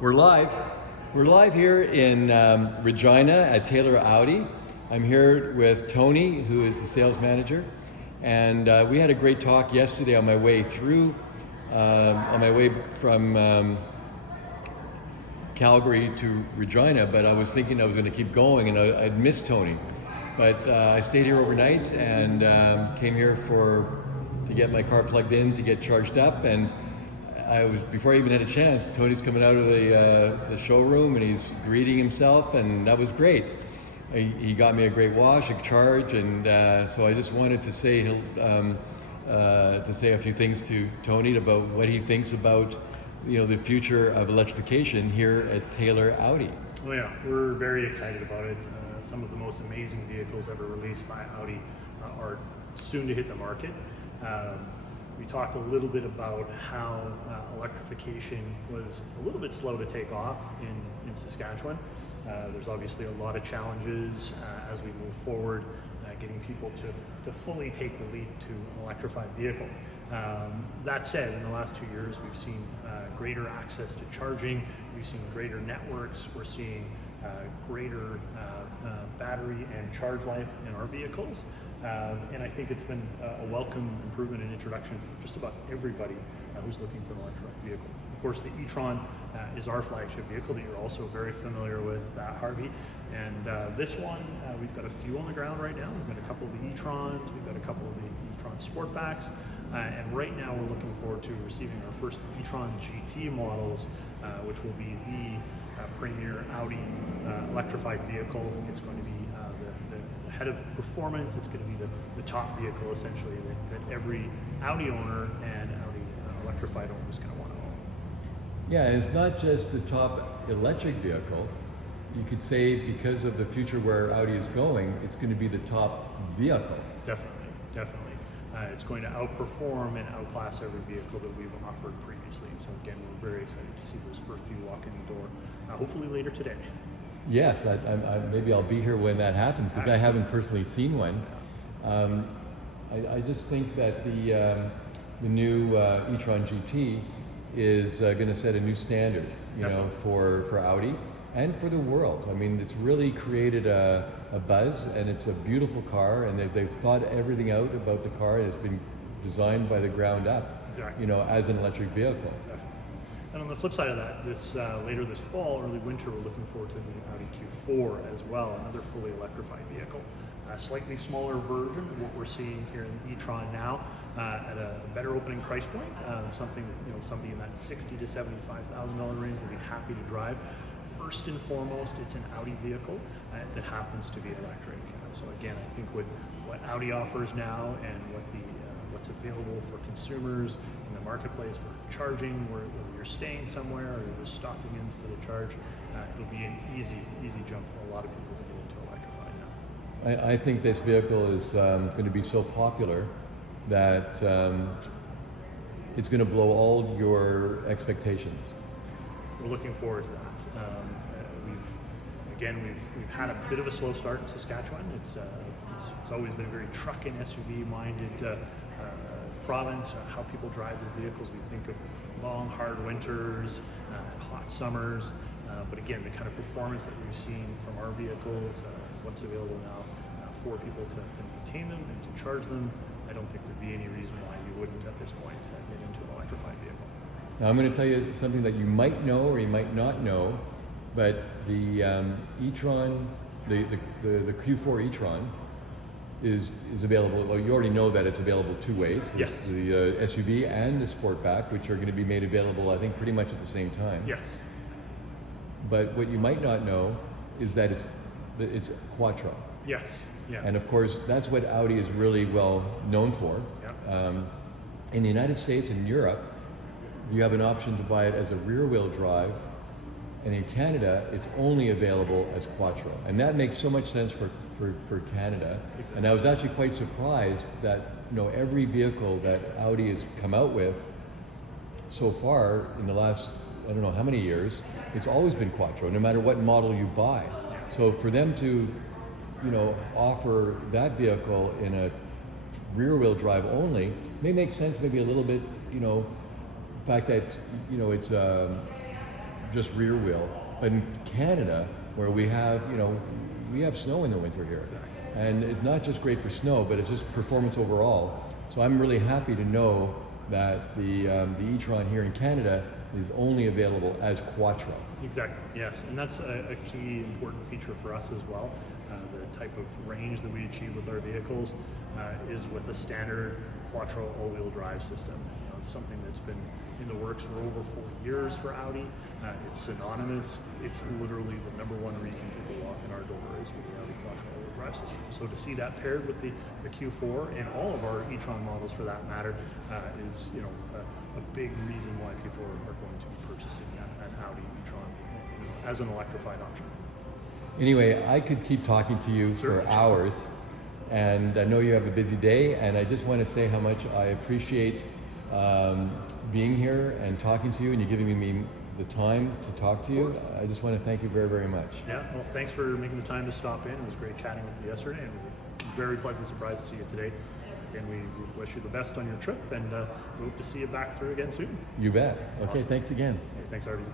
We're live. We're live here in Regina at Taylor Audi. I'm here with Tony, who is the sales manager, and we had a great talk yesterday on my way through, on my way from Calgary to Regina, but I was thinking I was going to keep going and I'd missed Tony. But I stayed here overnight and came here to get my car plugged in, to get charged up, and before I even had a chance, Tony's coming out of the showroom and he's greeting himself, and that was great. He got me a great wash, a charge, and so I just wanted to say a few things to Tony about what he thinks about the future of electrification here at Taylor Audi. Oh yeah, we're very excited about it. Some of the most amazing vehicles ever released by Audi are soon to hit the market. We talked a little bit about how electrification was a little bit slow to take off in Saskatchewan. There's obviously a lot of challenges as we move forward, getting people to fully take the leap to an electrified vehicle. That said, in the last 2 years, we've seen greater access to charging, we've seen greater networks, we're seeing greater battery and charge life in our vehicles. And I think it's been a welcome improvement and introduction for just about everybody who's looking for an electric vehicle. Of course, the e-tron is our flagship vehicle that you're also very familiar with, Harvey. And this one, we've got a few on the ground right now. We've got a couple of the e-trons, we've got a couple of the e-tron Sportbacks, and right now we're looking forward to receiving our first e-tron GT models, which will be the premier Audi electrified vehicle. It's going to be the head of performance. It's going to be the top vehicle essentially that every Audi owner and Audi electrified owner is going to want to own. Yeah, and it's not just the top electric vehicle. You could say because of the future where Audi is going, it's going to be the top vehicle. Definitely. It's going to outperform and outclass every vehicle that we've offered previously. So again, we're very excited to see those first few walk in the door, hopefully later today. Yes, maybe I'll be here when that happens, because I haven't personally seen one. I just think that the new e-tron GT is going to set a new standard, for Audi and for the world. I mean, it's really created a buzz, and it's a beautiful car, and they've thought everything out about the car, and it's been designed by the ground up, exactly. As an electric vehicle. Definitely. And on the flip side of that, later this fall, early winter, we're looking forward to the new Audi Q4 as well, another fully electrified vehicle. A slightly smaller version of what we're seeing here in the e-tron now, at a better opening price point, something somebody in that $60,000 to $75,000 range will be happy to drive. First and foremost, it's an Audi vehicle that happens to be electric. So again, I think with what Audi offers now and what's available for consumers in the marketplace for charging, whether you're staying somewhere or you're just stopping in to get a charge, it'll be an easy jump for a lot of people to get into electrified now. I think this vehicle is going to be so popular that it's going to blow all your expectations. We're looking forward to that. We've had a bit of a slow start in Saskatchewan. It's always been a very truck and SUV minded province. How people drive their vehicles. We think of long, hard winters, hot summers. But again, the kind of performance that we've seen from our vehicles, what's available now for people to maintain them and to charge them, I don't think there'd be any reason why you wouldn't at this point get into an electrified vehicle. Now I'm going to tell you something that you might know or you might not know, but the e-tron, the Q4 e-tron is available. Well, you already know that it's available two ways. Yes. The SUV and the Sportback, which are going to be made available, I think, pretty much at the same time. Yes. But what you might not know is that it's quattro. Yes. Yeah. And of course, that's what Audi is really well known for. Yeah. In the United States and Europe, you have an option to buy it as a rear-wheel drive, and in Canada, it's only available as quattro. And that makes so much sense for Canada. Exactly. And I was actually quite surprised that every vehicle that Audi has come out with so far in the last, I don't know how many years, it's always been quattro, no matter what model you buy. So for them to offer that vehicle in a rear-wheel drive only may make sense, maybe a little bit, the fact that, it's just rear wheel. But in Canada, where we have, we have snow in the winter here. And it's not just great for snow, but it's just performance overall. So I'm really happy to know that the e-tron here in Canada is only available as Quattro. Exactly, yes, and that's a key important feature for us as well. The type of range that we achieve with our vehicles is with a standard Quattro all-wheel drive system. It's something that's been in the works for over 4 years for Audi. It's synonymous. It's literally the number one reason people walk in our door is for the Audi Quattro all-wheel drive system. So to see that paired with the Q4 and all of our e-tron models for that matter is a big reason why people are going to be purchasing an Audi e-tron as an electrified option. Anyway, I could keep talking to you for hours, and I know you have a busy day, and I just want to say how much I appreciate being here and talking to you, and you giving me the time to talk to you. I just want to thank you very, very much. Yeah, well, thanks for making the time to stop in. It was great chatting with you yesterday. It was a very pleasant surprise to see you today. And we wish you the best on your trip, and we hope to see you back through again soon. You bet. Okay, Awesome. Thanks again. Hey, thanks, Artie.